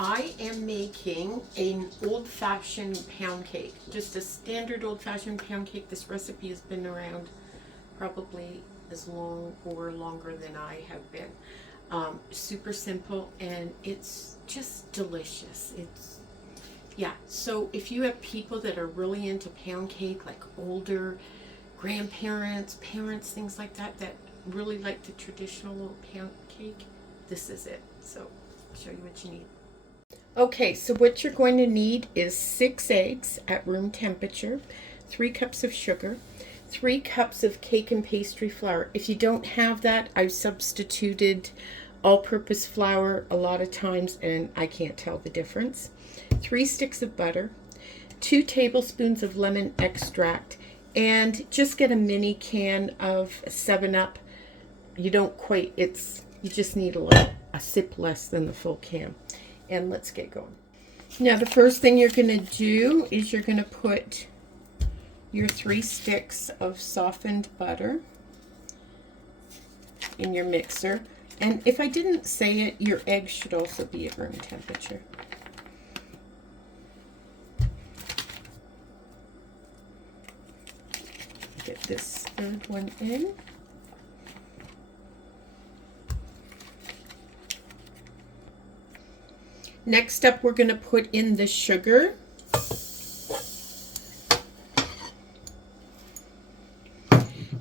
I am making an old-fashioned pound cake, just a standard old-fashioned pound cake. This recipe has been around probably as long or longer than I have been. Super simple, and it's just delicious. Yeah, so if you have people that are really into pound cake, like older grandparents, parents, things like that, that really like the traditional pound cake, this is it. So I'll show you what you need. Okay, so what you're going to need is 6 eggs at room temperature, 3 cups of sugar, 3 cups of cake and pastry flour. If you don't have that, I've substituted all-purpose flour a lot of times and I can't tell the difference. 3 sticks of butter, 2 tablespoons of lemon extract, and just get a mini can of 7-Up. You don't quite, you just need a sip less than the full can. And let's get going. Now the first thing you're going to do is you're going to put your 3 sticks of softened butter in your mixer. And if I didn't say it, your eggs should also be at room temperature. Get this third one in. Next up, we're going to put in the sugar.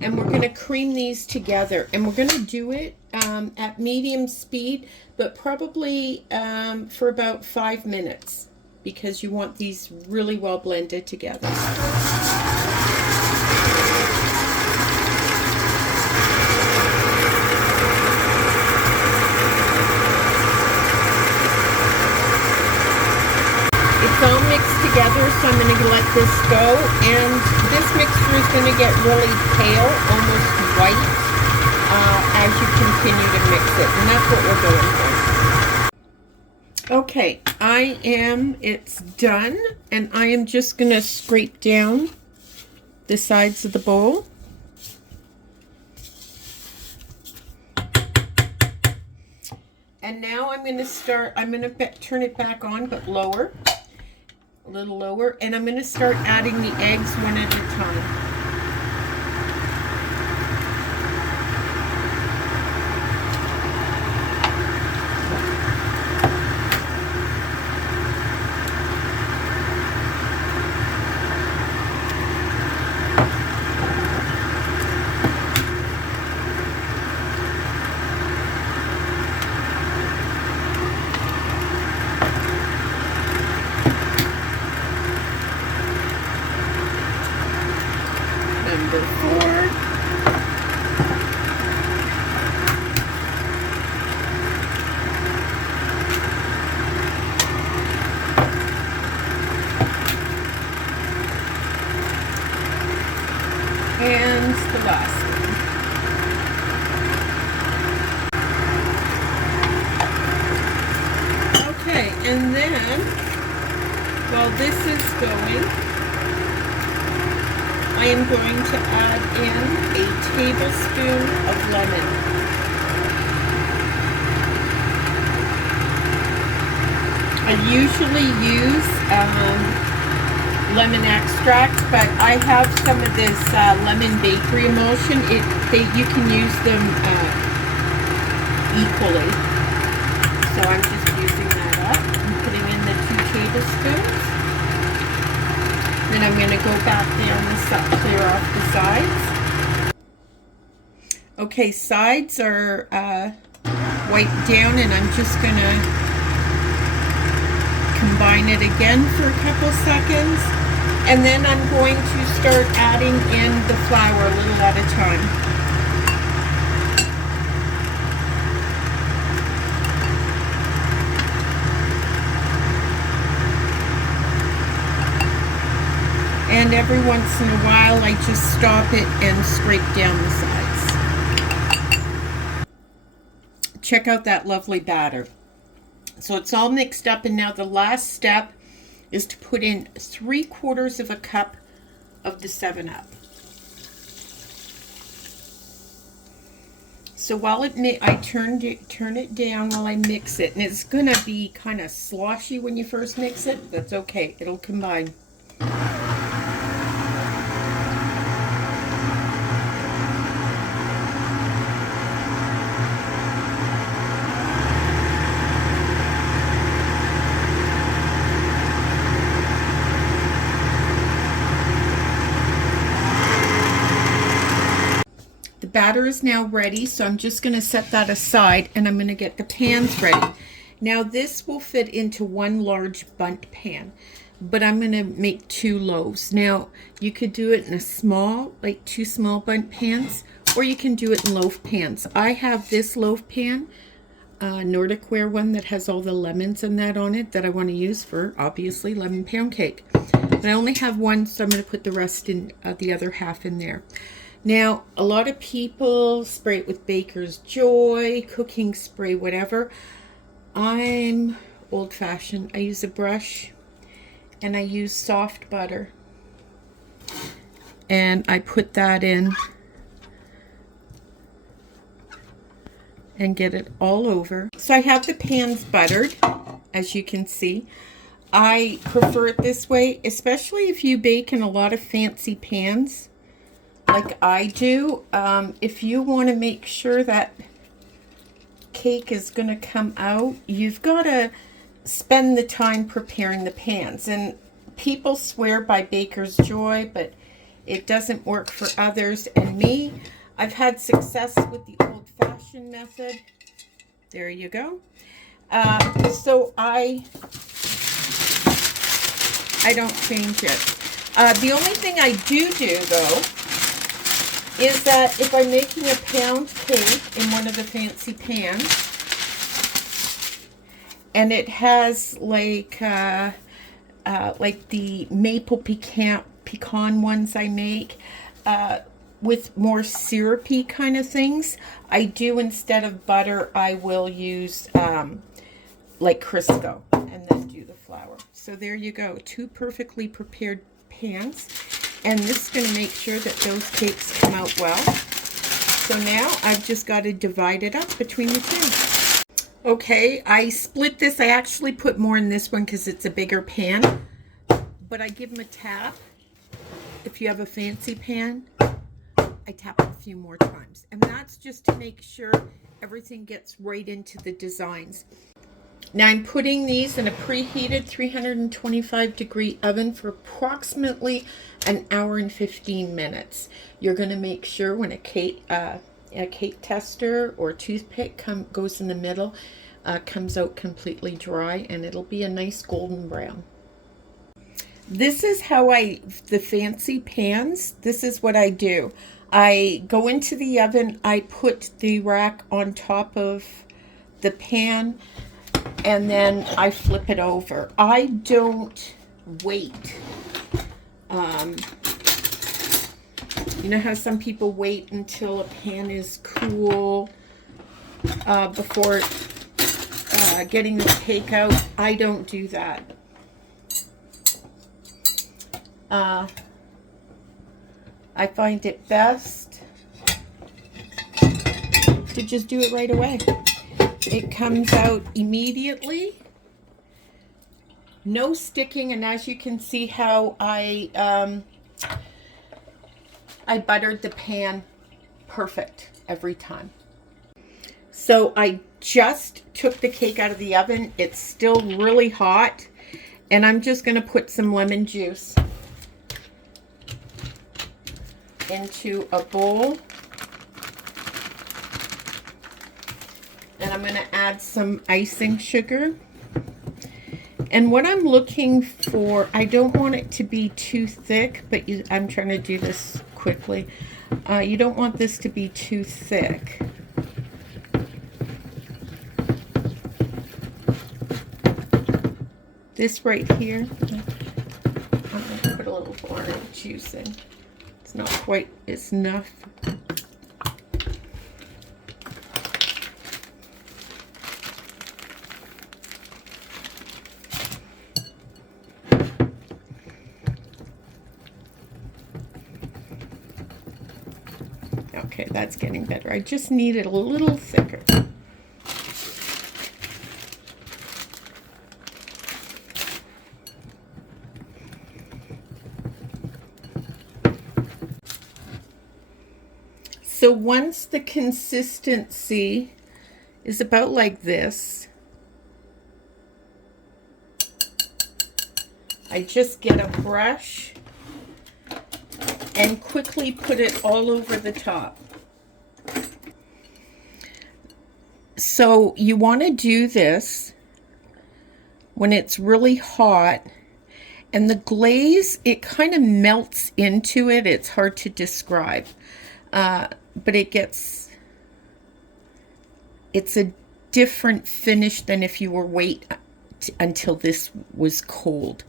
And we're going to cream these together. And we're going to do it at medium speed, but probably for about 5 minutes, because you want these really well blended together. It's all mixed together, so I'm going to let this go, and this mixture is going to get really pale, almost white, as you continue to mix it, and that's what we're going for. Okay, it's done, and I am just going to scrape down the sides of the bowl. And now I'm going to turn it back on, but lower. A little lower, and I'm going to start adding the eggs one at a time. Number 4. And the last one. Okay, and then while this is going, I am going to add in a tablespoon of lemon. I usually use lemon extract, but I have some of this lemon bakery emulsion. You can use them equally. So I'm just using that up. I'm putting in the 2 tablespoons. Then I'm going to go back down the side, clear off the sides. Okay, sides are wiped down, and I'm just going to combine it again for a couple seconds. And then I'm going to start adding in the flour a little at a time. And every once in a while, I just stop it and scrape down the sides. Check out that lovely batter. So it's all mixed up, and now the last step is to put in 3/4 of a cup of the 7-Up. So while I turn it down while I mix it, and it's gonna be kind of sloshy when you first mix it. That's okay. It'll combine. The batter is now ready, so I'm just going to set that aside, and I'm going to get the pans ready. Now this will fit into one large bundt pan, but I'm going to make 2 loaves. Now you could do it in a small, like 2 small bundt pans, or you can do it in loaf pans. I have this loaf pan, Nordic Ware one that has all the lemons and that on it that I want to use for, obviously, lemon pound cake. But I only have one, so I'm going to put the rest in, the other half in there. Now, a lot of people spray it with Baker's Joy, cooking spray, whatever. I'm old-fashioned. I use a brush, and I use soft butter. And I put that in and get it all over. So I have the pans buttered, as you can see. I prefer it this way, especially if you bake in a lot of fancy pans like I do. If you want to make sure that cake is going to come out, you've got to spend the time preparing the pans. And people swear by Baker's Joy, but it doesn't work for others. And me, I've had success with the old-fashioned method. There you go. So I don't change it. The only thing I do though, is that if I'm making a pound cake in one of the fancy pans, and it has like the maple pecan ones I make, with more syrupy kind of things, I do, instead of butter, I will use like Crisco, and then do the flour. So there you go, 2 perfectly prepared pans. And this is going to make sure that those cakes come out well. So now I've just got to divide it up between the 2. Okay, I split this. I actually put more in this one because it's a bigger pan. But I give them a tap. If you have a fancy pan, I tap it a few more times. And that's just to make sure everything gets right into the designs. Now I'm putting these in a preheated 325-degree oven for approximately an hour and 15 minutes. You're going to make sure when a cake tester or toothpick goes in the middle, comes out completely dry, and it'll be a nice golden brown. This is how the fancy pans, this is what I do. I go into the oven, I put the rack on top of the pan, and then I flip it over. I don't wait. You know how some people wait until a pan is cool before getting the cake out? I don't do that. I find it best to just do it right away. It comes out immediately, no sticking, and as you can see how I buttered the pan perfect every time. So I just took the cake out of the oven. It's still really hot, and I'm just going to put some lemon juice into a bowl. And I'm going to add some icing sugar. And what I'm looking for, I don't want it to be too thick, but I'm trying to do this quickly. You don't want this to be too thick. This right here, I'm going to put a little more juice in. It's not quite enough. Okay, that's getting better. I just need it a little thicker. So once the consistency is about like this, I just get a brush and quickly put it all over the top. So you want to do this when it's really hot, and the glaze, it kind of melts into it. It's hard to describe, but it's a different finish than if you were wait until this was cold.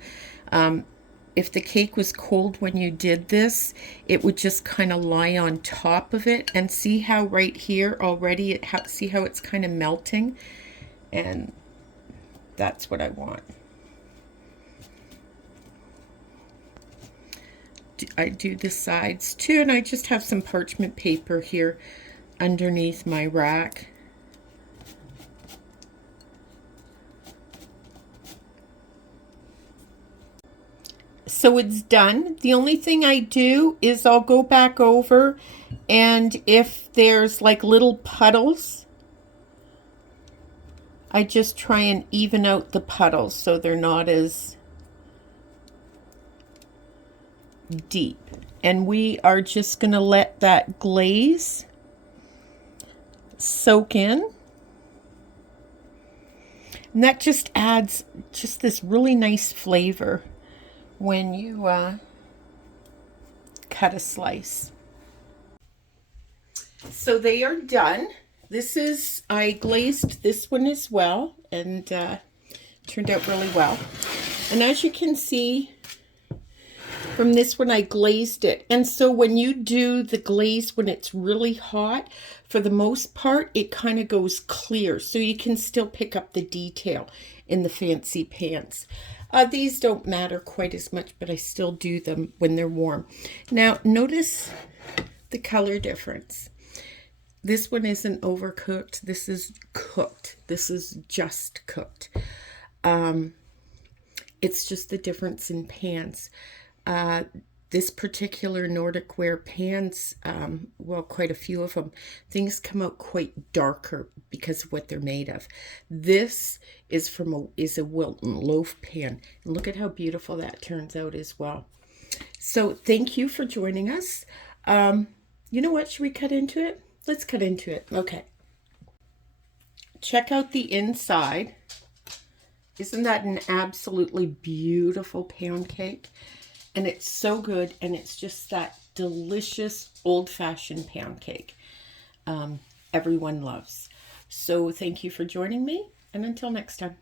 If the cake was cold when you did this, it would just kind of lie on top of it. And see how right here already, see how it's kind of melting? And that's what I want. I do the sides too, and I just have some parchment paper here underneath my rack. So it's done. The only thing I do is I'll go back over, and if there's like little puddles, I just try and even out the puddles so they're not as deep. And we are just going to let that glaze soak in. And that just adds just this really nice flavor when you cut a slice. So they are done. I glazed this one as well, and turned out really well. And as you can see from this one, I glazed it. And so when you do the glaze when it's really hot, for the most part, it kind of goes clear, so you can still pick up the detail in the fancy pans. These don't matter quite as much, but I still do them when they're warm. Now, notice the color difference. This one isn't overcooked. This is cooked. This is just cooked. It's just the difference in pans. This particular Nordic ware pans, well, quite a few of them, things come out quite darker because of what they're made of. This is a Wilton loaf pan. And look at how beautiful that turns out as well. So thank you for joining us. You know what? Should we cut into it? Let's cut into it. Okay. Check out the inside. Isn't that an absolutely beautiful pound cake? And it's so good, and it's just that delicious old-fashioned pound cake everyone loves. So thank you for joining me, and until next time.